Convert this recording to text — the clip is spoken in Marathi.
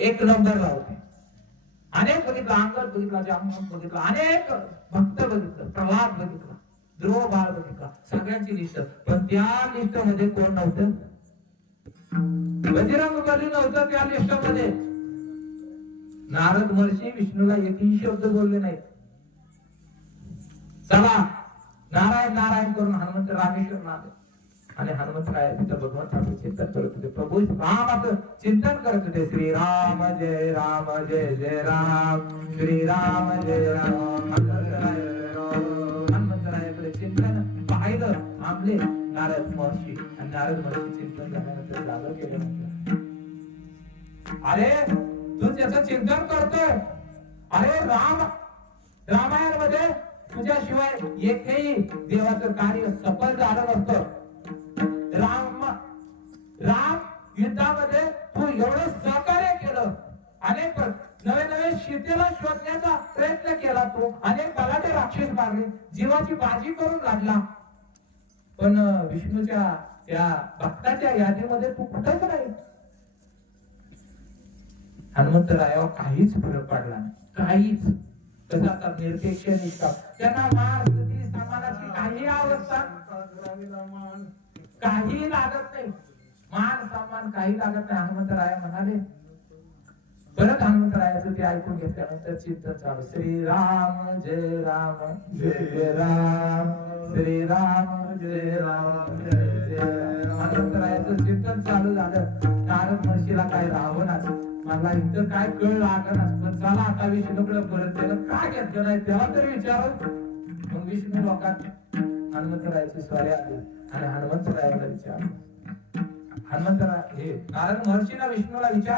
एक नंबर लावते. अनेक बघितलं अंगद बघितला जामून बघितला अनेक भक्त बघितलं प्रल्हाद बघितला ध्रुव बाळ बघितला सगळ्यांची लिस्ट. पण त्या लिस्टमध्ये कोण नव्हतं? बजरंग बली नव्हतं त्या लिस्टमध्ये नारद महर्षी विष्णूला एकही शब्द बोलले नाहीत. चला नारायण नारायण करून हनुमंत रामेश्वर नाथ आणि हनुमंतराय तिथं भगवंताचं चिंतन करत होते. प्रभू रामाचं चिंतन करत होते. श्रीराम जय राम जय जय राम. श्रीराम जय राम. हनुमंतरायाकडे चिंतन पाहिलं. थांबले नारद महर्षी. आणि नारद महर्षी चिंतन झाल्यानंतर जागर केलं अरे तू त्याचं चिंतन करतोय अरे राम रामायणमध्ये तुझ्याशिवाय एकही देवाचं कार्य सफल झालं नसतं. प्रयत्न तो अनेक बलाढ्य राक्षस मारले. जीवाची बाजी करून लागला. पण विष्णूच्या त्या भक्ताच्या यादीमध्ये तू कुठंच नाही. हनुमंतरायावर काहीच फरक पडला नाही. काहीच. कसं आता निरपेक्ष निष्ठा. त्यांना मार स्तुती सन्मानाची काही अवस्था. काही लागत नाही. मान सन्मान काही लागत नाही. हनुमंतराया म्हणाले परत हनुमंतरायाचं ते ऐकून घेतल्यानंतर चिंतन चालू. श्री राम जय राम जय राम. श्री राम जय राम जय राम. हनुमंतरायाचं चिंतन चालू झालं. नारद महर्षीला काय रावणाच मला इथं काय कळ लागणार पण चला आता विष्णूकडे परत त्याला काय घेतलं नाही त्याला तरी विचार मग विष्णू लोकात हनुमंतरायाची स्वारी आली आणि हनुमंतरायाला विचार हनुमंतराय हे नारद महर्षीला विष्णूला विचार